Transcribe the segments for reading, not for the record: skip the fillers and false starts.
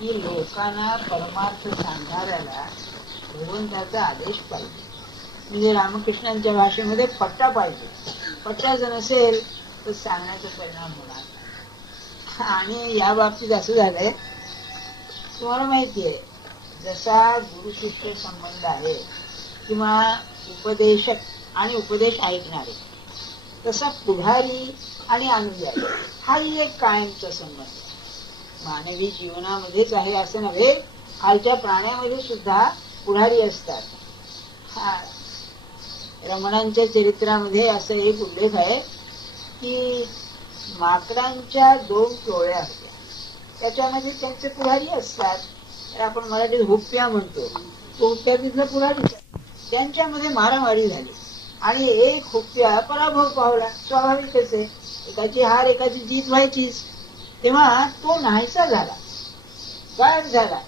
की लोकांना परमार्थ सांगणाऱ्याला भगवंताचा आदेश पाहिजे. म्हणजे रामकृष्णांच्या भाषेमध्ये पट्टा पाहिजे. पट्टा जर नसेल तर सांगण्याचा परिणाम होणार. आणि या बाबतीत असं झालंय, तुम्हाला माहितीये, जसा गुरु शिष्य संबंध आहे किंवा उपदेशक आणि उपदेश ऐकणारे, तसा पुढारी आणि अनुयायी हाही एक कायमचा संबंध आहे. मानवी जीवनामध्येच आहे असं नव्हे, खालच्या प्राण्यामध्ये सुद्धा पुढारी असतात. रमणांच्या चरित्रामध्ये असं एक उल्लेख आहे की माकडांच्या 2 टोळ्या होत्या, त्याच्यामध्ये त्यांचे पुढारी असतात. तर आपण मराठीत हुप्प्या म्हणतो, तो हुप्प्या तिथला पुढारी. त्यांच्यामध्ये मारामारी झाली आणि एक हुप्प्या पराभव पावला. स्वाभाविकच आहे, एकाची हार एकाची जीत व्हायचीच. तेव्हा तो नाहीसा झाला, गायब झाला.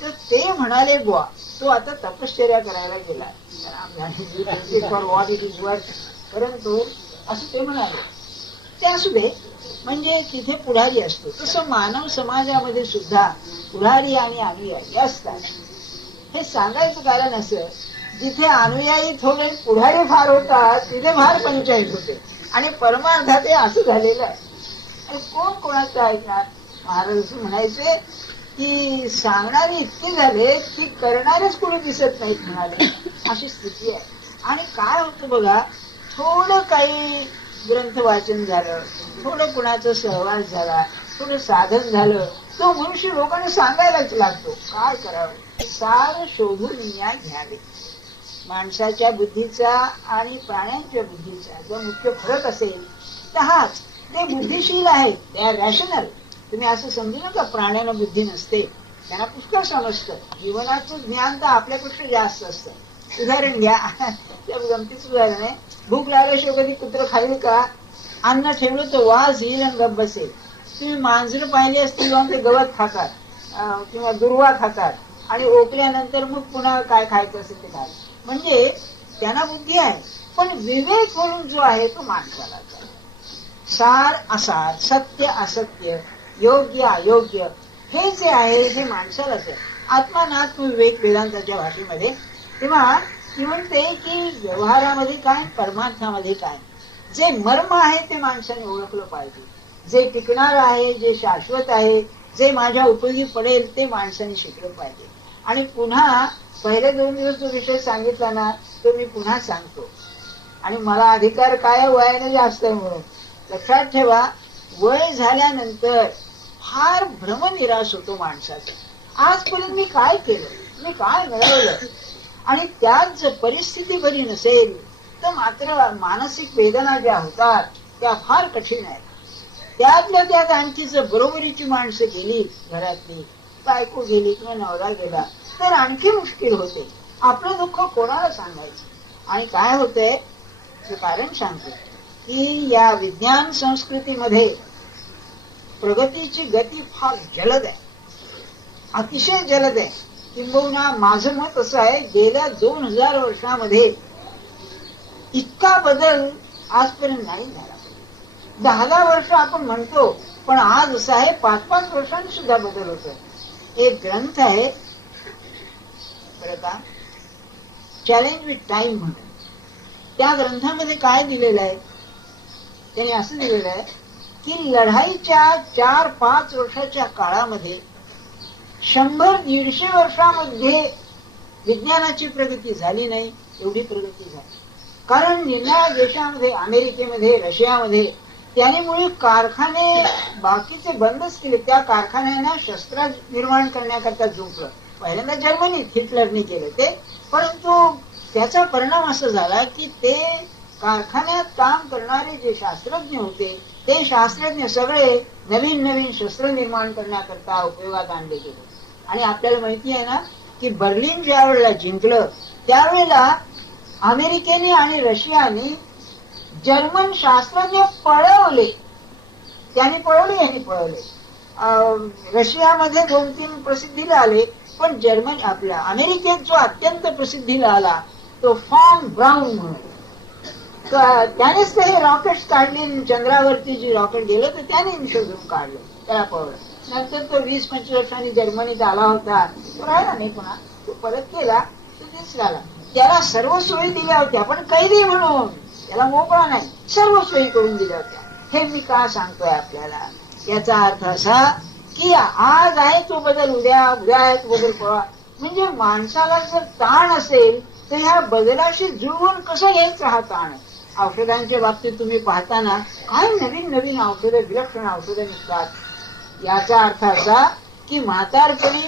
तर ते म्हणाले, बुवा तो आता तपश्चर्या करायला गेला. परंतु असं ते म्हणाले. ते असू दे, म्हणजे तिथे पुढारी असतो. तसं मानव समाजामध्ये सुद्धा पुढारी आणि अनुयायी असतात. हे सांगायचं कारण असं, जिथे अनुयायी थोडे पुढारी फार होतात तिथे फार पंचायत होते. आणि परमार्थात हे असं झालेलं आहे. कोण कोणाचं ऐकणार? महाराज असं म्हणायचे की सांगणारे इतके झाले की करणारेच कोणी दिसत नाहीत म्हणाले, अशी स्थिती आहे. आणि काय होतं बघा, थोडं काही ग्रंथ वाचन झालं, थोडं कुणाचा सहवास झाला, थोडं साधन झालं, तो मनुष्य लोकांना सांगायलाच लागतो. काय करावं? सार शोधून न्याय घ्यावे. माणसाच्या बुद्धीचा आणि प्राण्यांच्या बुद्धीचा जो मुख्य फरक असेल तर हाच. ते बुद्धिशील आहेत, ते आर रॅशनल. तुम्ही असं समजू नका प्राण्यांना बुद्धी नसते, त्यांना पुष्कळ समजतं. जीवनाचं ज्ञान तर आपल्यापेक्षा जास्त असतं. उदाहरण घ्या, त्या गमतीचं उदाहरण आहे, भूक लागल्याशिवाय कधी कुत्र खाईल का? अन्न ठेवलं तर वास येईल आणि गप्प बसेल. तुम्ही मांजर पाहिली असतील ते गवत खातात किंवा दुर्वा खातात आणि ओकल्यानंतर मग पुन्हा काय खायचं असेल ते खायचं. म्हणजे त्यांना बुद्धी आहे, पण विवेक म्हणून जो आहे तो माणसाला आहे. सार असार, सत्य असत्य, योग्य अयोग्य, हे जे आहे हे माणसालाच आहे. आत्मानात्म विवेक वेदांताच्या भाषेमध्ये. तेव्हा ती म्हणते की व्यवहारामध्ये काय, परमार्थामध्ये काय, जे मर्म आहे ते माणसाने ओळखलं पाहिजे. जे टिकणार आहे, जे शाश्वत आहे, जे माझ्या उपयोगी पडेल ते माणसाने शिकलं पाहिजे. आणि पुन्हा पहिले 2 दिवस जो विषय सांगितला ना तो मी पुन्हा सांगतो. आणि मला अधिकार काय, वयाने जास्त आहे म्हणून. लक्षात ठेवा, वय झाल्यानंतर फार भ्रमनिराश होतो माणसाचा. आजपर्यंत मी काय केलं, मी काय मिळवलं, आणि त्यात जर परिस्थिती बरी नसेल तर मात्र मानसिक वेदना ज्या होतात त्या फार कठीण आहेत. त्यातल्या त्यात आणखी जर बरोबरीची माणसं गेली, घरातली बायको गेली किंवा नवरा गेला तर आणखी मुश्किल होते. आपलं दुःख कोणाला सांगायचं? आणि काय होतंय ते कारण सांगतो की या विज्ञान संस्कृतीमध्ये प्रगतीची गती फार जलद आहे, अतिशय जलद आहे. किंबहुना माझं मत असं आहे, गेल्या 2000 वर्षामध्ये इतका बदल आजपर्यंत नाही झाला. 10 वर्ष आपण म्हणतो, पण आज असं आहे 5-5 वर्षांनी सुद्धा बदल होतो. एक ग्रंथ आहे बरं का, चॅलेंज विथ टाइम म्हणून. त्या ग्रंथामध्ये काय दिलेलं आहे, त्याने असं दिलेलं आहे की लढाईच्या 4-5 वर्षाच्या काळामध्ये 100-150 वर्षामध्ये विज्ञानाची प्रगती झाली नाही, एवढी प्रगती झाली. कारण निम्या देशामध्ये, अमेरिकेमध्ये, रशियामध्ये त्याने मुळे कारखाने बाकीचे बंदच केले. त्या कारखान्यांना शस्त्र निर्माण करण्याकरता झुंकलं. पहिल्यांदा जर्मनीत हिटलरने केलं ते, परंतु त्याचा परिणाम असा झाला की ते कारखान्यात काम करणारे जे शास्त्रज्ञ होते ते शास्त्रज्ञ सगळे नवीन नवीन शस्त्र निर्माण करण्याकरता उपयोगात आणले गेले. आणि आपल्याला माहिती आहे ना की बर्लिन ज्या वेळेला जिंकलं त्यावेळेला अमेरिकेने आणि रशियाने जर्मन शास्त्रज्ञ पळवले. त्यांनी पळवले, यांनी पळवले. रशियामध्ये 2-3 प्रसिद्धीला आले, पण जर्मनी आपल्या अमेरिकेत जो अत्यंत प्रसिद्धीला आला तो फॉन ब्राऊन म्हणून, त्यानेच ते रॉकेट्स काढले. चंद्रावरती जी रॉकेट गेलं तर त्याने शोधून काढलं, त्याला पळवलं. नंतर तो 20-25 वर्षांनी जर्मनीत आला होता, तो राहिला नाही पुन्हा, तो परत गेला, तो दिसला आला. त्याला सर्व सोयी दिल्या होत्या, पण कैदी म्हणून त्याला मोकळा नाही, सर्व सोयी करून दिल्या होत्या. हे मी का सांगतोय आपल्याला, याचा अर्थ असा की आज आहे तो बदल, उद्या उद्या आहे तो बदल परवा. म्हणजे माणसाला जर ताण असेल तर ह्या बदलाशी जुळवून कसं घ्यायचं हा ताण. औषधांच्या बाबतीत तुम्ही पाहताना काय नवीन नवीन औषधं, विलक्षण औषधं निघतात. याचा अर्थ असा की म्हातारपणी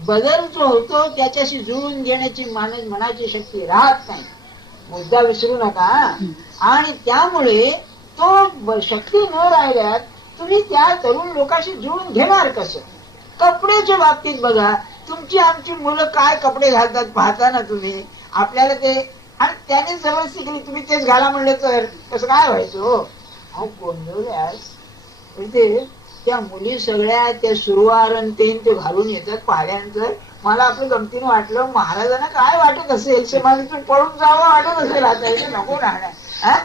बदल जो होतो त्याच्याशी जुळून घेण्याची मनाची शक्ती राहत नाही, मुद्दा विसरू नका. आणि त्यामुळे तो शक्ती न राहिल्यात तुम्ही त्या तरुण लोकांशी जुळून घेणार कसं. कपड्याच्या बाबतीत बघा, तुमची आमची मुलं काय कपडे घालतात पाहता ना तुम्ही, आपल्याला ते, आणि त्याने सवय शिकली, तुम्ही तेच घाला म्हणलं तर कसं काय व्हायचं हो. अहो गोंधळल्यास म्हणजे त्या मुली सगळ्या त्या सुरुवार ते घालून येतात पाहण्यानंतर. मला आपलं गमतीनं वाटलं महाराजांना काय वाटत असेल, समाजातून पळून जावं वाटत असेल, आता इथे नको राहणार.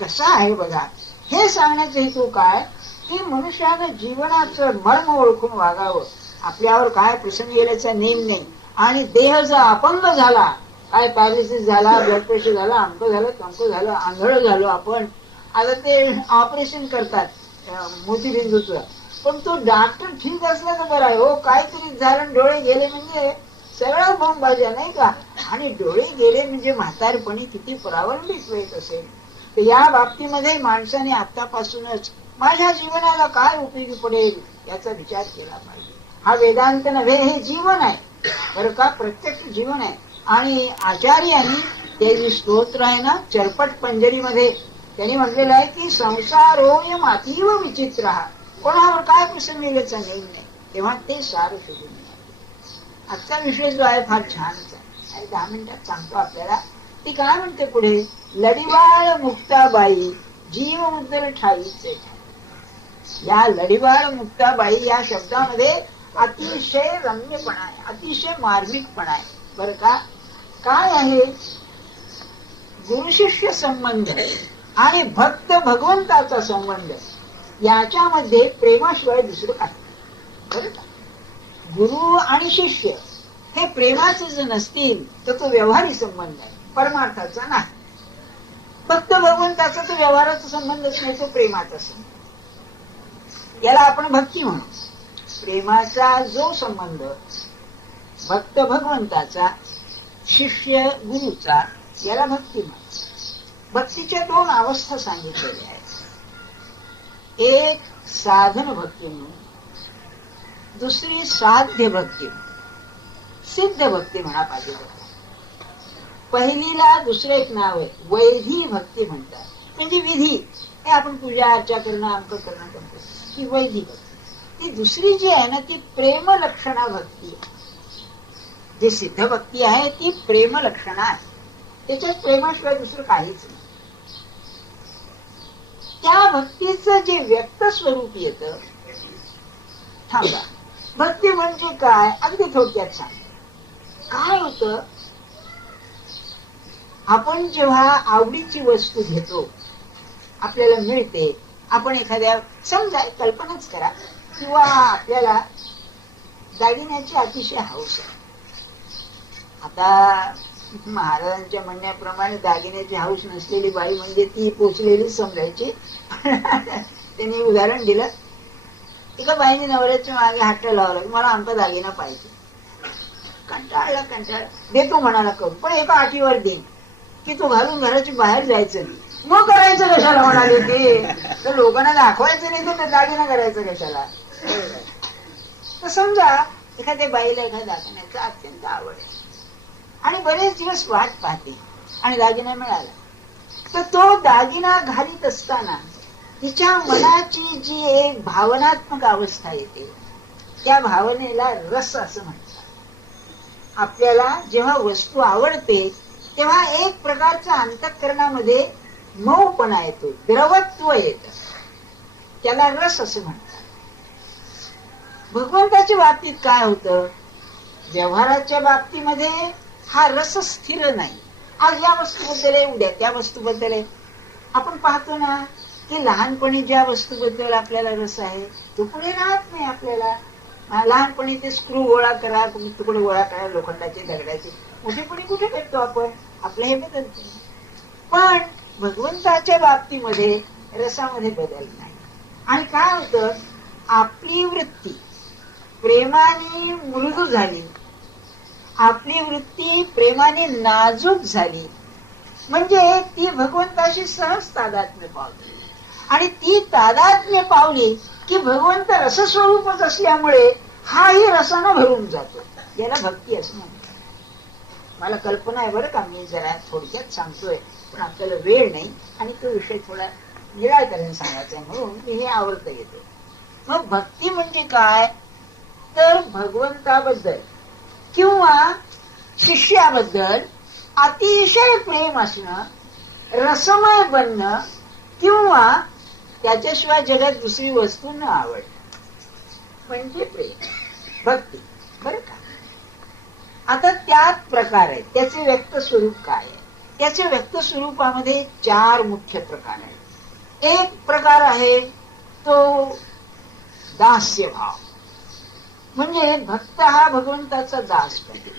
कसं आहे बघा, हे सांगण्याचा हेतू काय की मनुष्यानं जीवनाचं मर्म ओळखून वागावं. आपल्यावर काय प्रसंग येण्याचा नेम नाही, आणि देह जर अपंग झाला, काय पॅरालिसिस झाला, ब्लड प्रेशर झाला, अंक झालं, तंक झालं, आंधळ झालो आपण, आता ते ऑपरेशन करतात मोतीबिंदूचं, पण तो डॉक्टर ठीक असला तर बरं आहे हो. काहीतरी झालं, डोळे गेले म्हणजे सगळ्या बोंबाज्या नाही का. आणि डोळे गेले म्हणजे म्हातारपणी किती परावलंबित होत असेल. तर या बाबतीमध्ये माणसाने आतापासूनच माझ्या जीवनाला काय उपयोगी पडेल याचा विचार केला पाहिजे. हा वेदांत नव्हे, हे जीवन आहे बरं का, प्रत्यक्ष जीवन आहे. आणि आचार्यांनी ते जे स्तोत्र आहे ना चरपट पंजरीमध्ये, त्यांनी म्हटलेलं आहे की संसारोय मातीव विचित्र, कोणावर काय प्रसंग येण्याचा नेम नाही. तेव्हा ते सार शोधून घ्या. आजचा विषय जो आहे फार छानच आहे, आणि 10 मिनिटात सांगतो आपल्याला. ती काय म्हणते पुढे, लढीवाळ मुक्ताबाई जीव उद्दल ठाईचे. या लढीवाळ मुक्ताबाई या शब्दामध्ये अतिशय रम्यपणा आहे, अतिशय मार्मिकपणा आहे बरं का. काय आहे, गुरुशिष्य संबंध आणि भक्त भगवंताचा संबंध, याच्यामध्ये प्रेमाशिवाय दुसरं काय बरं का. गुरु आणि शिष्य हे प्रेमाचे जर नसतील तर तो व्यवहारिक संबंध आहे, परमार्थाचा नाही. फक्त भगवंताचा तो व्यवहाराचा संबंधच नाही, तो प्रेमाचा संबंध. याला आपण भक्ती म्हणू. प्रेमाचा जो संबंध भक्त भगवंताचा, शिष्य गुरुचा, याला भक्ती म्हणू. भक्तीच्या 2 अवस्था सांगितलेल्या आहेत. एक साधन भक्ती म्हणून, दुसरी साध्य भक्ती म्हणून, सिद्ध भक्ती म्हणा पाहिजे. पहिलीला दुसरं एक नाव आहे, वैधी भक्ती म्हणतात. म्हणजे विधी, हे आपण पूजा अर्चा करणं, अंक करणं करतो, ही वैधी भक्ती. ती दुसरी जी आहे ना ती प्रेम लक्षणा भक्ती आहे. जी सिद्ध भक्ती आहे ती प्रेम लक्षणा आहे, त्याच्यात प्रेमाशिवाय दुसरं काहीच नाही. त्या भक्तीचं जे व्यक्त स्वरूप येतं, थांबा, भक्ती म्हणजे काय अगदी थोडक्यात सांग. काय होतं, आपण जेव्हा आवडीची वस्तू घेतो, आपल्याला मिळते, आपण एखाद्या, समजा कल्पनाच करा, किंवा आपल्याला दागिन्याची अतिशय हौस आहे. आता महाराजांच्या म्हणण्याप्रमाणे दागिन्याची हौस नसलेली बाई म्हणजे ती पोचलेली समजायची. त्यांनी उदाहरण दिलं, एका बाईने नवऱ्याच्या मागे हात लावला, मला आमचा दागिना पाहिजे. कंटाळला, देतो म्हणाला करून, पण एका अटीवर देईन की तो घालून घराची बाहेर जायचं नाही. मग करायचं कशाला म्हणाले ते, तर लोकांना दाखवायचं नाही तर दागिना करायचं कशाला. तर समजा एखाद्या बाईला एखाद्या दागिन्याचा अत्यंत आवड आहे आणि बरेच दिवस वाट पाहते आणि दागिना मिळाला, तर तो दागिना घालीत असताना तिच्या मनाची जी एक भावनात्मक अवस्था येते, त्या भावनेला रस असं म्हणतात. आपल्याला जेव्हा वस्तू आवडते तेव्हा एक प्रकारचा अंतःकरणामध्ये मऊपणा येतो, द्रवत्व येतं, त्याला रस असं म्हणतात. भगवंताच्या बाबतीत काय होतं, व्यवहाराच्या बाबतीमध्ये हा रस स्थिर नाही. आज या वस्तूबद्दल आहे, उद्या त्या वस्तूबद्दल आहे. आपण पाहतो ना की लहानपणी ज्या वस्तूबद्दल आपल्याला रस आहे तो पुढे राहत नाही आपल्याला. लहानपणी ते स्क्रू गोळा करा, तुकडे गोळा करा लोखंडाचे दगडाचे, मोठेपणी कुठे करतो आपण, आपलं हे बदलतो. पण भगवंताच्या बाबतीमध्ये रसामध्ये बदल नाही. आणि काय होतं, आपली वृत्ती प्रेमाने मृदू झाली, आपली वृत्ती प्रेमाने नाजूक झाली, म्हणजे ती भगवंताशी सहज तादात्म्य पावली. आणि ती तादात्म्य पावली की भगवंत रसस्वरूपच असल्यामुळे हाही रसानं भरून जातो. याला भक्ती असं म्हणतात. मला कल्पना आहे बरं का, मी जरा थोडक्यात सांगतोय, पण आपल्याला वेळ नाही आणि तो विषय थोडा निराळकरण सांगायचा म्हणून मी हे आवडतं येतो. मग भक्ती म्हणजे काय, तर भगवंताबद्दल किंवा शिष्याबद्दल अतिशय प्रेम असणं, रसमय बनणं, किंवा त्याच्याशिवाय जगात दुसरी वस्तू न आवडणं म्हणजे प्रेम, भक्ती. बरं का. आता त्यात प्रकार आहेत. त्याचे व्यक्त स्वरूप काय आहे, त्याच्या व्यक्त स्वरूपामध्ये 4 मुख्य प्रकार आहेत. एक प्रकार आहे तो दास्यभाव, म्हणजे भक्त हा भगवंताचा दास पाहिजे.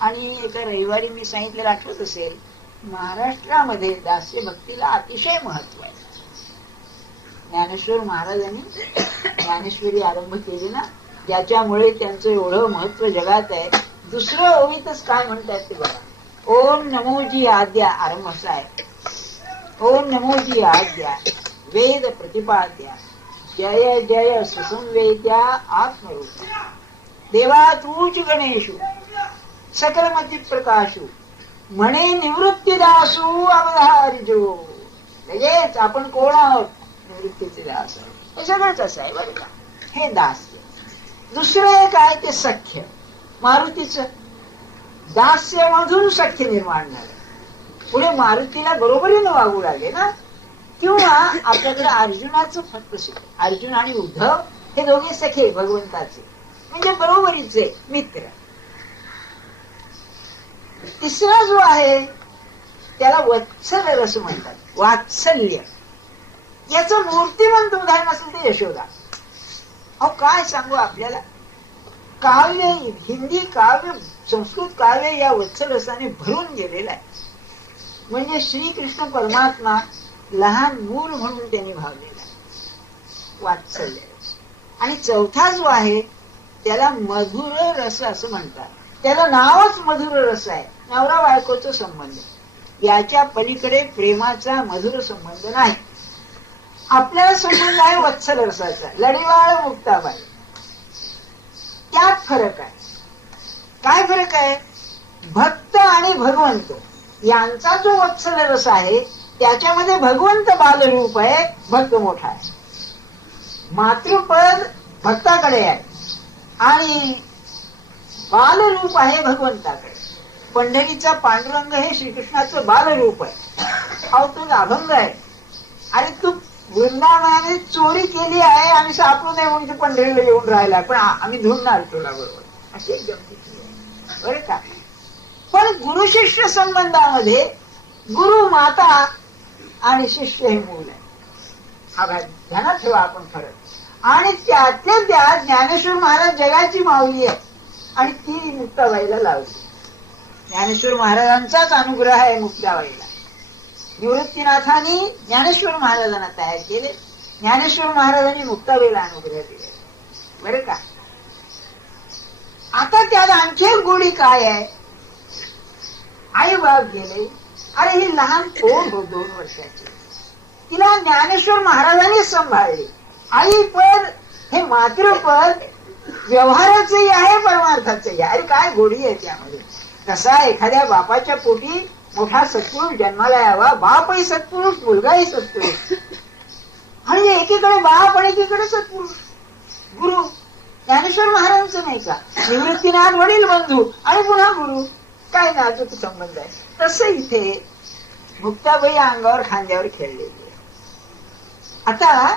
आणि एका रविवारी मी सांगितलेलं आठवत असेल, महाराष्ट्रामध्ये दास्य भक्तीला अतिशय महत्व आहे. ज्ञानेश्वर महाराजांनी ज्ञानेश्वरी आरंभ केली ना, ज्याच्यामुळे त्यांचं एवढं महत्व जगात आहे. दुसरं ओवीतच काय म्हणतात ते बघा. ओम नमोजी आद्या, आरंभ असा आहे. ओम नमोजी आद्या वेद प्रतिपाद्या, जय जय सुसंवेद्या आत्मरूप, देवा तूच गणेशू सकलमती प्रकाशू, म्हणे निवृत्तीदासू अवधारिजो. लगेच आपण कोण आहोत, निवृत्तीचे दास आहोत. हे सगळंच असं आहे बरं का. हे दास्य. दुसरं एक आहे ते सख्य, मारुतीचं दास्यामधून सख्य निर्माण झालं. पुढे मारुतीला बरोबरीनं वागू लागले ना. किंवा आपल्याकडे अर्जुनाचं फक्त शिक, अर्जुन आणि उद्धव हे दोघे सखे भगवंताचे, म्हणजे बरोबरीचे मित्र. तिसरा जो आहे त्याला वत्सल रस म्हणतात, वात्सल्य. याचं मूर्तिमंत उदाहरण असेल ते यशोदा. अहो काय सांगू आपल्याला, काव्य, हिंदी काव्य, संस्कृत काव्य या वत्सल रसाने भरून गेलेलं आहे. म्हणजे श्रीकृष्ण परमात्मा लहान मूल म्हणून त्यांनी भावलेला आहे, वात्सल्य रस. आणि चौथा जो आहे त्याला मधुर रस असं म्हणतात. त्याला नावच मधुर रस आहे. नवरा बायकोचा संबंध, याच्या पलीकडे प्रेमाचा मधुर संबंध नाही. आपल्याला संबंध आहे वत्सल रसाचा, लढीवाळ मुक्ताबाई. त्यात फरक आहे. काय फरक आहे, भक्त आणि भगवंत यांचा जो वत्सल रस आहे त्याच्यामध्ये भगवंत बालरूप आहे, भक्त मोठा आहे. मातृपद भक्ताकडे आहे आणि बालरूप आहे भगवंताकडे. पंढरीचा पांडुरंग हे श्रीकृष्णाचं बालरूप आहे. अहो तो अभंग आहे. आणि तू वृंदावनाने चोरी केली आहे आणि सापडू नये म्हणून पंढरीला येऊन राहिला, पण आम्ही धुंडणार तुला बरोबर, अशी एक गमती आहे बरं का. पण गुरु शिष्य संबंधामध्ये गुरु माता आणि शिष्य हे मूल आहे. हा भाग ध्यानात ठेवा आपण फरक. आणि त्यातल्या त्यात ज्ञानेश्वर महाराज जगाची माऊली आहे आणि ती मुक्ताबाईला लावली. ज्ञानेश्वर महाराजांचाच अनुग्रह आहे मुक्ताबाईला. निवृत्तीनाथांनी ज्ञानेश्वर महाराजांना तयार केले, ज्ञानेश्वर महाराजांनी मुक्ताबाईला अनुग्रह दिले बरं का. आता त्यात आणखी एक गोडी काय आहे, आई बाप गेले. अरे ही लहान कोण हो, 2 वर्षाची, तिला ज्ञानेश्वर महाराजांनी सांभाळले. आई पद हे मातृपद व्यवहाराचंही आहे, परमार्थाचंही आहे. अरे काय गोडी आहे त्यामध्ये. कसा एखाद्या बापाच्या पोटी मोठा सत्पुरुष जन्माला यावा, बापही सत्पुरुष, मुलगाही सत्पुरुष, म्हणजे एकीकडे बाप आणि एकीकडे सत्पुरुष. गुरु ज्ञानेश्वर महाराजांचं नाही का, निवृत्तीनाथ वडील बंधू आणि पुन्हा गुरु, काय नाजूक संबंध आहे. तसं इथे मुक्ताबाई अंगावर खांद्यावर खेळलेली आहे. आता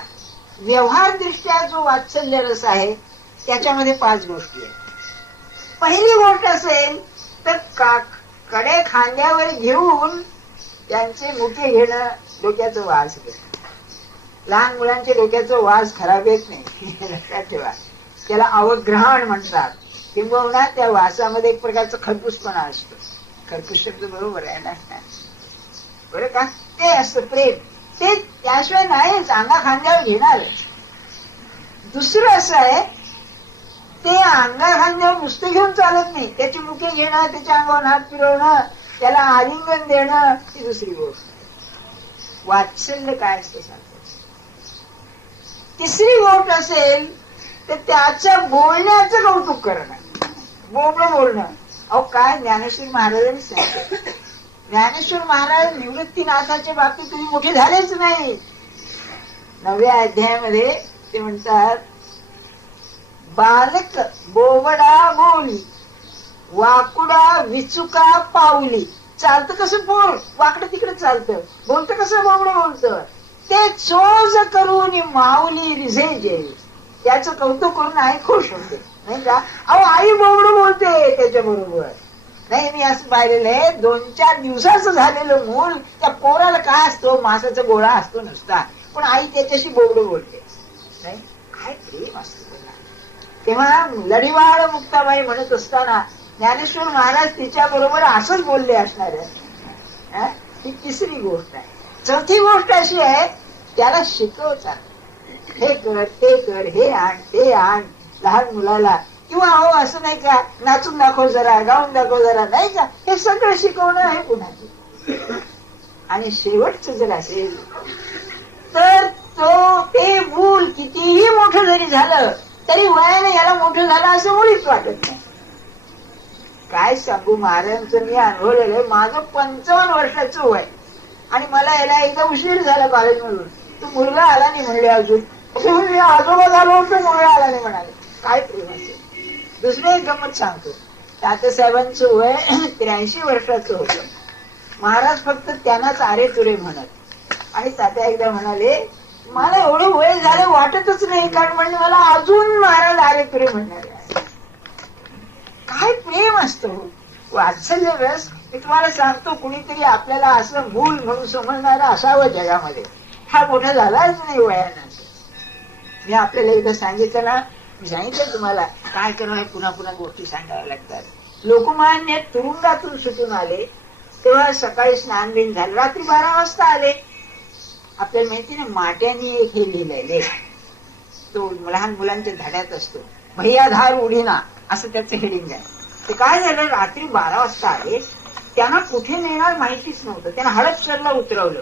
व्यवहार दृष्ट्या जो वात्सल्य रस आहे त्याच्यामध्ये 5 गोष्टी आहेत. पहिली गोष्ट असेल तर कडे खांद्यावर घेऊन त्यांचे मुके घेणं, डोक्याचं वास घेणं. लहान मुलांच्या डोक्याचा वास खराब येत नाही लक्षात ठेवा. त्याला अवग्रहण म्हणतात. किंबहुना त्या वासामध्ये एक प्रकारचा खरपूसपणा असतो. खरपूस शब्द बरोबर आहे ना, बरं का? ते असतं प्रेम. ते त्याशिवाय नाहीच, अंगा खांद्यावर घेणार. दुसरं असं आहे, ते अंगा खांद्यावर नुसतं घेऊन चालत नाही. त्याची मुखे घेणं, त्याच्या अंगावर हात फिरवणं, त्याला आलिंगन देणं, ही दुसरी गोष्ट. वात्सल्य काय असतं सांगतो. तिसरी गोष्ट असेल तर त्याच्या बोलण्याचं कौतुक करणं, बोबडं बोलणं. अहो काय ज्ञानेश्वर महाराजांनी सांगितलं. ज्ञानेश्वर महाराज निवृत्तीनाथाच्या बाबतीत तुम्ही मोठे झालेच नाही. 9व्या अध्यायामध्ये ते म्हणतात, बालक बोबडा बोली, वाकुडा विचुका पाऊली. चालतं कसं बोल, वाकडं तिकडे चालतं. बोलतं कसं, बोबडं बोलतं. ते चोज करून माऊली रिझे जेवी. त्याचं कौतुक करून आई खुश होते, नाही का? अहो आई बोबडं बोलते त्याच्या बरोबर. नाही, मी असं पाहिलेलं आहे, 2-4 दिवसाचं झालेलं मूल त्या पोराला काय असतो, मासाचा गोळा असतो नुसता, पण आई त्याच्याशी बोबडं बोलते. नाही, काय प्रेम असतं. तेव्हा लढीवाळ मुक्ताबाई म्हणत असताना ज्ञानेश्वर महाराज तिच्या बरोबर असंच बोलले असणार आहे. ही तिसरी गोष्ट आहे. चौथी गोष्ट अशी आहे, त्याला शिकवतात. हे कर, ते कर, हे आण, ते आण. लहान मुलाला किंवा अहो असं नाही का, नाचून दाखव जरा, गाऊन दाखव जरा, नाही का, हे सगळं शिकवणं आहे पुन्हा. आणि शेवटचं जर असेल तर ते मूल कितीही मोठं जरी झालं तरी वयाने याला मोठं झालं असं मुळीच वाटत नाही. काय सांगू, महाराजांचं मी अनुभवलेलं आहे. माझं 55 वर्षाचं वय आणि मला याला एकदा उशीर झाला कॉलेजमधून. तो मुलगा आला नाही म्हणले अजून. मी आजोबा झालो होतो, मुलगा आला नाही म्हणाले. काय प्रेम असेल. दुसरं एक गमत सांगतो. तात्यासाहेबांचं वय 83 वर्षाचं होतं. महाराज फक्त त्यांनाच आरे तुरे म्हणत. आणि तात्या एकदा म्हणाले, मला एवढं वय झालं वाटतच नाही, कारण म्हणजे मला अजून महाराज आरे तुरे म्हणणारे. काय प्रेम असतं, वात्सल्य रस. मी तुम्हाला सांगतो, कुणीतरी आपल्याला असं मूल म्हणून समजणारं असावं जगामध्ये. हा मोठा झालाच नाही वयानं. मी आपल्याला एकदा सांगितलं ना, मी सांगितलं तुम्हाला, काय करावं, पुन्हा पुन्हा गोष्टी सांगाव्या लागतात. लोकमान्य तुरुंगातून सुटून आले तेव्हा सकाळी स्नान बिन झालं, रात्री 12 वाजता आले. आपल्याला माहिती ना, माट्यानी एक हे लिहिलेले, तो लहान मुलांच्या धड्यात असतो, भैयाधार उडीना असं त्याचं हेडिंग आहे. ते काय झालं, रात्री 12 वाजता आले. त्यांना कुठे नेणार माहितीच नव्हतं. त्यांना हडपसरला उतरवलं.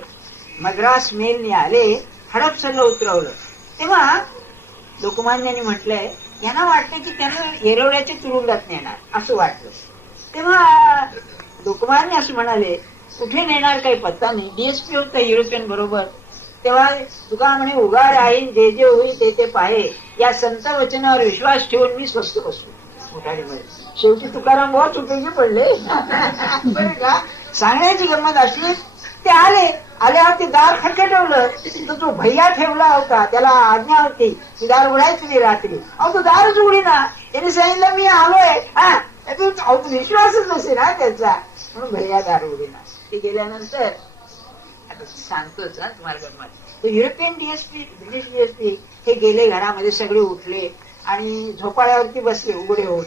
मद्रास मेलने आले, हडपसरला उतरवलं. तेव्हा लोकमान्यांनी म्हटलंय, यांना वाटलं की त्यांना येरवड्याच्या तुरुंगात नेणार असं वाटलं. तेव्हा लोकमान्य असं म्हणाले, कुठे नेणार काही पत्ता नाही. डीएसपी होता युरोपियन बरोबर. तेव्हा तुका म्हणे, उगा राहीन जे जे होईल ते ते पाहे, या संत वचनावर विश्वास ठेवून मी स्वस्त बसलो मोठाडीमध्ये. शेवटी तुकाराम बहुत उपयोगी पडले बरं का. सांगण्याची गंमत असली. ते आल्यावर ते दार खटखटवलं. तो जो भैया ठेवला होता त्याला आज्ञा होती की दार उघडायचं नाही रात्री. अहो तो दारच उघडी ना. त्याने सांगितलं मी आलोय. विश्वासच नसे ना त्याचा, म्हणून भैया दार उघडी ना. ते गेल्यानंतर आता सांगतोच तुम्हाला गंमत. तो युरोपियन डीएसपी, ब्रिटिश डीएसपी हे गेले घरामध्ये, सगळे उठले आणि झोपाळ्यावरती बसले उघडे होऊन.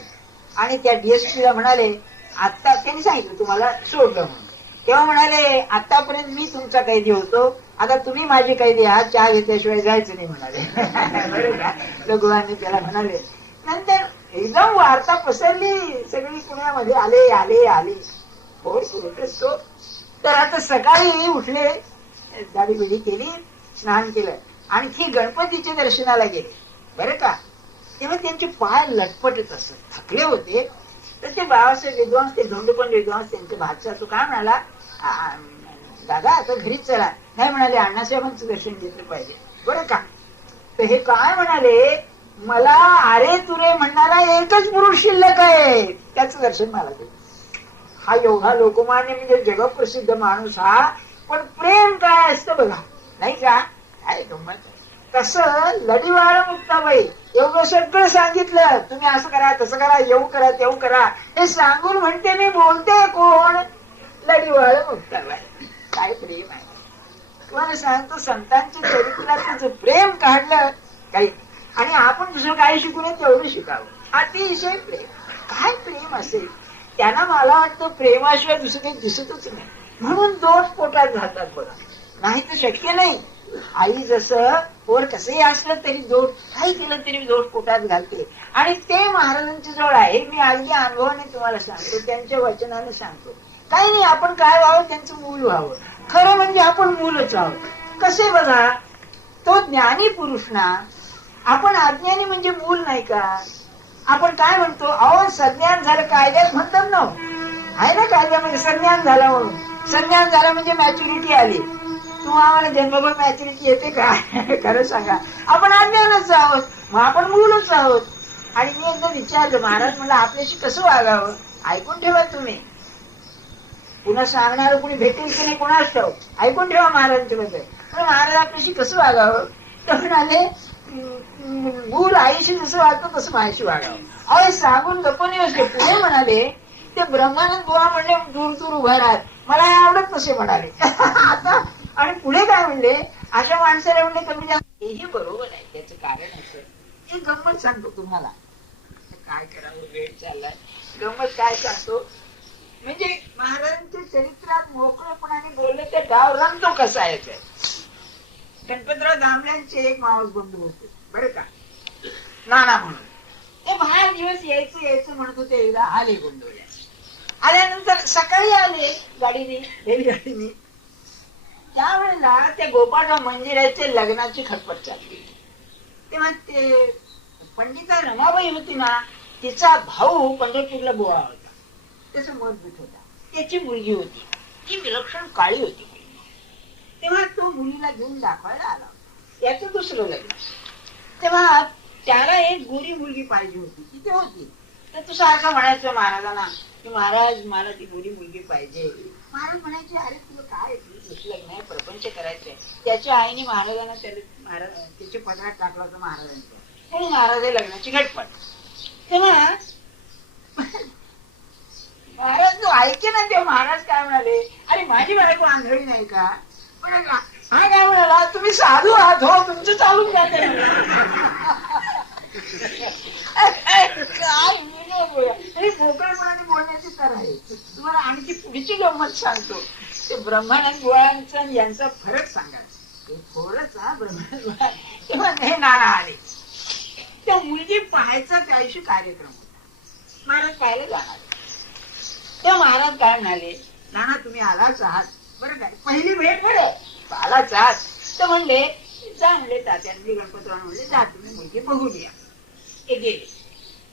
आणि त्या डीएसपीला म्हणाले, आता त्यांनी सांगितलं तुम्हाला सोडलं म्हणून. तेव्हा म्हणाले, आतापर्यंत मी तुमचा कैदी होतो, आता तुम्ही माझी कैदी आहात, चहा घेतल्याशिवाय जायचं नाही म्हणाले. बरं का. लोकमान्य त्याला म्हणाले. नंतर एकदम वार्ता पसरली सगळी, पुण्यामध्ये आले आले आले. तो तर आता सकाळी उठले, दाढी बिडी केली, स्नान केलं आणि ती गणपतीच्या दर्शनाला गेले. बरं का. तेव्हा त्यांचे पाय लटपटत असत, थकले होते. तर ते बाबासाहेब विद्वांस, ते धोंडपण विद्वांस, त्यांचे भाचा तो काय म्हणाला, दादा आता घरीच चला. नाही म्हणाले, अण्णासाहेबांचं दर्शन घेतलं पाहिजे. बरं का. तर हे काय म्हणाले, मला आरे तुरे म्हणणारा एकच पुरुष शिल्लक आहे, त्याचं दर्शन मला दे. हा एवढा लोकमान्य म्हणजे जगप्रसिद्ध माणूस हा, पण प्रेम काय असतं बघा, नाही का. काय गंमत. तसं लढीवाळ मुक्ताबाई एवढं सगळं सांगितलं, तुम्ही असं करा, तसं करा, येऊ करा, तेऊ करा, हे सांगून म्हणते मी बोलते कोण, लढीवाळ मुक्ताबाई. काय प्रेम आहे, तुम्हाला सांगतो संतांच्या चरित्राचं जे प्रेम काढलं काही, आणि आपण दुसरं काही शिकू नये तेवढं शिकावं. अतिशय प्रेम. काय प्रेम असेल त्यांना, मला वाटतं प्रेमाशिवाय दुसरं काही दिसतच नाही. म्हणून दोष पोटात घालतात बघा, नाही तर शक्य नाही. आई जसं पोर कसंही असलं तरी दोष, काही केलं तरी दोष पोटात घालते. आणि ते महाराजांच्या जवळ आहे. मी अगदी अनुभवाने तुम्हाला सांगतो, त्यांच्या वचनाने सांगतो. काही नाही, आपण काय व्हावं, त्यांचं मूल व्हावं. खरं म्हणजे आपण मूलच आहोत. कसे बघा, तो ज्ञानी पुरुष ना, आपण अज्ञानी म्हणजे मूल नाही का. आपण काय म्हणतो, अहो संज्ञान झालं, कायद्यात म्हणतात ना, आहे ना कायद्यामध्ये संज्ञान झालं म्हणून. संज्ञान झालं म्हणजे मॅच्युरिटी आली. तुम्हाला जन्मभर मॅच्युरिटी येते का? खरं सांगा, आपण अज्ञानच आहोत, मग आपण मूलच आहोत. आणि मी एकदा विचारलं, महाराज म्हणलं आपल्याशी कसं वागावं. ऐकून ठेवा तुम्ही, पुन्हा सांगणार कोणी भेटेल की नाही कोणाच ठाऊक. ऐकून ठेवा महाराजांच्या बद्दल. पण महाराज आपल्याशी कसं वागावं. तर म्हणाले, मूल आईशी जसं वागतं तसं माझ्याशी वागावं. अहो सांगून गप्पनी असले. पुढे म्हणाले, ते ब्रह्मानंद बुवा म्हणले दूर दूर उभा राहत, मला हे आवडत नसे म्हणाले. आता आणि पुढे काय म्हणले, अशा माणसाला म्हणले कमी जास्त. हेही बरोबर आहे, त्याचं कारण असं. एक गंमत सांगतो तुम्हाला, काय करावं, वेळ चाललाय. गंमत काय सांगतो, म्हणजे महाराजांच्या चरित्रात मोकळेपणाने बोलले ते गाव रंगतो कसा यायचं. गणपतराव दामल्यांचे एक मावस बंधू होते बरं का, नाना म्हणून. ते बाहेर दिवस यायचं म्हणत होते. एकदा आले गोंधळ्या. आल्यानंतर सकाळी आले गाडीने, रेलगाडीने. त्यावेळेला त्या गोपाळराव मंजिराचे लग्नाची खटपट चालली. तेव्हा ते पंडिता रमाबाई होती ना, तिचा भाऊ पंढरपूरला बुवा होता, त्याचा मतभेद होता. त्याची मुलगी होती, ती विलक्षण काळी होती. तेव्हा तो मुलीला घेऊन दाखवायला आला. याचं दुसरं लग्न. तेव्हा त्याला एक गोरी मुलगी पाहिजे होती, तिथे होती. तर तो सारखा म्हणायचं महाराजांना की महाराज मला ती गोरी मुलगी पाहिजे. महाराज म्हणायचे, अरे तुला काय दुसरं लग्न आहे, प्रपंच करायचंय. त्याच्या आईने महाराजांना त्याच्या पदरात टाकला होता महाराजांचं. म्हणून महाराज लग्नाची घटपट. तेव्हा महाराज जो ऐके ना, तेव्हा महाराज काय म्हणाले, अरे माझी बायको आंधळी नाही का. पण हा काय म्हणाला, तुम्ही साधू आहात हो, तुमचं चालून द्या. काय मोकळेपणाने बोलण्याची तर आहे. तुम्हाला आणखी पुढची गंमत सांगतो. ते ब्रह्मानंद बुवांचा यांचा फरक सांगायचा. थोडंच हा ब्रह्मानंद बुवा. तेव्हा हे नाना आले. त्या मुलगी पाहायचा त्या दिवशी कार्यक्रम होता. महाराज पाहायला जाणार. तेव्हा महाराज काय म्हणाले, नाना तुम्ही आलाच आहात बरं काय, पहिली भेट बरं आलाच आहात. तर म्हणले जा, म्हणले तात्यांनी गणपतराव म्हणले जा तुम्ही मुलगी बघून या. ते गेले.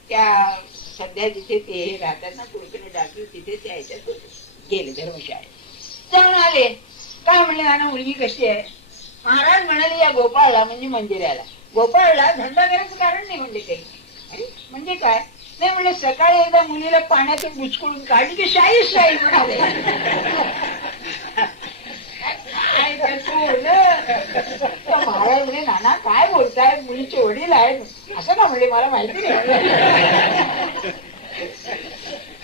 त्या सध्या जिथे ते राहतात ना कुलकर्णी डॉक्टर, तिथे ते यायच्यात गेले धर्मशाळेत. जाऊन आले. काय म्हणले नाना मुलगी कशी आहे. महाराज म्हणाले या गोपाळला म्हणजे मंदिराला, गोपाळला धंदा करायचं कारण नाही म्हणले काही. अरे म्हणजे काय नाही म्हणले, सकाळी एकदा मुलीला पाण्यातून बुचकळून काढली की शाही शाही म्हणाले. महाराज म्हणे नाना काय बोलताय, मुलीचे वडील आहेत. असं का म्हणले, मला माहिती नाही.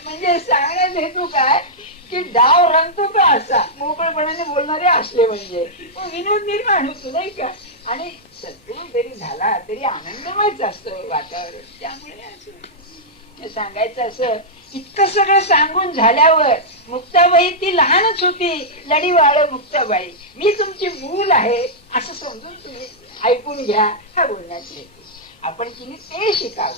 म्हणजे सांगण्यात हेतू काय की डाव रंगतो का असा, मोकळपणाने बोलणारे असले म्हणजे विनोद निर्माण होतो नाही का. आणि सत्य जरी झाला तरी आनंदमयच असतं वातावरण. त्यामुळे असं सांगायचं, असं इतकं सगळं सांगून झाल्यावर मुक्ताबाई ती लहानच होती, लढीवाळ मुक्ताबाई, मी तुमची मूल आहे असं समजून तुम्ही ऐकून घ्या. हा बोलण्याचे हेतू. आपण किती ते शिकावं.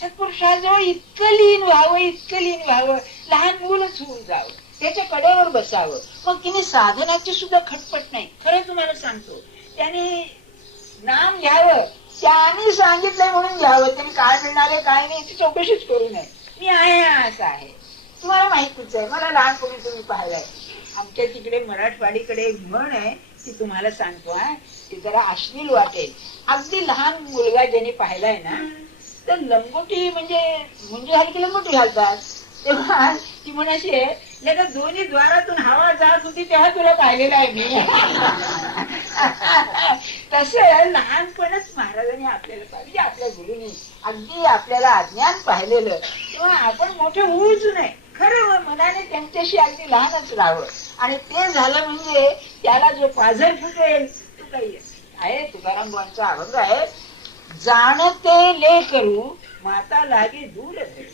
सत्पुरुषाजवळ इतकं लीन व्हावं, इतकं लीन व्हावं, लहान मुलच होऊन जावं, त्याच्या कडेवर बसावं. मग तिने साधनाची सुद्धा खटपट नाही. खरं तुम्हाला सांगतो, त्याने नाम घ्यावं, त्याने सांगितलंय म्हणून घ्यावं. त्यांनी काय मिळणार आहे काय नाही याची चौकशीच करू नये. मी आहे असं आहे, तुम्हाला माहितीच आहे. मला लहानपणी तुम्ही पाहिलंय. आमच्या तिकडे मराठवाडीकडे एक म्हण आहे, ती तुम्हाला सांगतो. हा ती जरा अश्लील वाटेल. अगदी लहान मुलगा ज्याने पाहिलाय ना, तर लंगोटी म्हणजे झाली की लंगोटी घालतात. तेव्हा ती म्हणायची लगा दोन्ही द्वारातून हवा जात होती तेव्हा तुला पाहिलेलं आहे मी. तसं लहानपणच महाराजांनी आपल्याला पाहिजे, आपल्या गुरुनी अगदी आपल्याला अज्ञान पाहिलेलं. तेव्हा आपण मोठे होऊच नाही. खरं मनाने त्यांच्याशी अगदी लहानच राहावं. आणि ते झालं म्हणजे त्याला जो पाझर फुटेल तो काही आहे. तुकाराम बुवांचा अभंग आहे, जाणते ले करू माता लागे दूर धरू.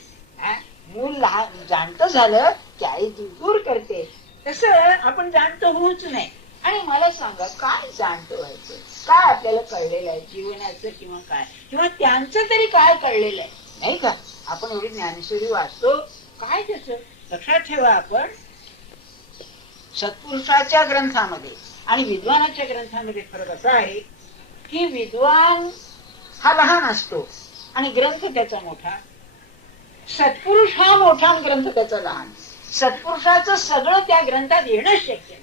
मूल लहान जाणतं झालं की आई दूर करते. तसं आपण जाणतं होऊच नाही. आणि मला सांगा, काय जाणतं व्हायचं? काय आपल्याला कळलेलं आहे जीवनाचं, किंवा काय, किंवा त्यांचं तरी काय कळलेलं आहे, नाही का? आपण एवढी ज्ञानेश्वरी वाचतो, काय त्याच लक्षात ठेवा. आपण सत्पुरुषाच्या ग्रंथामध्ये आणि विद्वानाच्या ग्रंथामध्ये फरक असा आहे की विद्वान हा लहान असतो आणि ग्रंथ त्याचा मोठा. सत्पुरुष हा मोठा आणि ग्रंथ त्याचा लहान. सत्पुरुषाचं सगळं त्या ग्रंथात येणं शक्य नाही.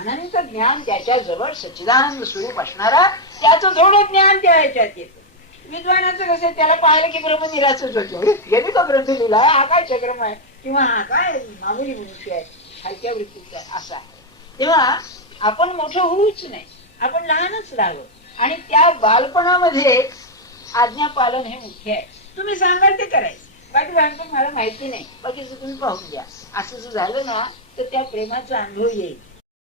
अनंत ज्ञान त्याच्या जवळ सच्चिदानंद स्वरूप असणारा, त्याचं थोडं ज्ञान त्या ह्याच्यात येतं. विद्वानाचं कसं, त्याला पाहिलं की ब्रह्मनिरासच होतो, यांनी तो ग्रंथ लिहिला, हा काय चक्रम आहे, किंवा हा काय मामुली मनुष्य आहे, हलक्या वृत्तीचा आहे, असा. तेव्हा आपण मोठं होऊच नाही, आपण लहानच राहावं. आणि त्या बालपणामध्ये आज्ञापालन हे मुख्य आहे. तुम्ही सांगाल ते करायचं, बाकी बालपण मला माहिती नाही, बाकीचं तुम्ही पाहून द्या. असं जर झालं ना तर त्या प्रेमाचा अनुभव येईल.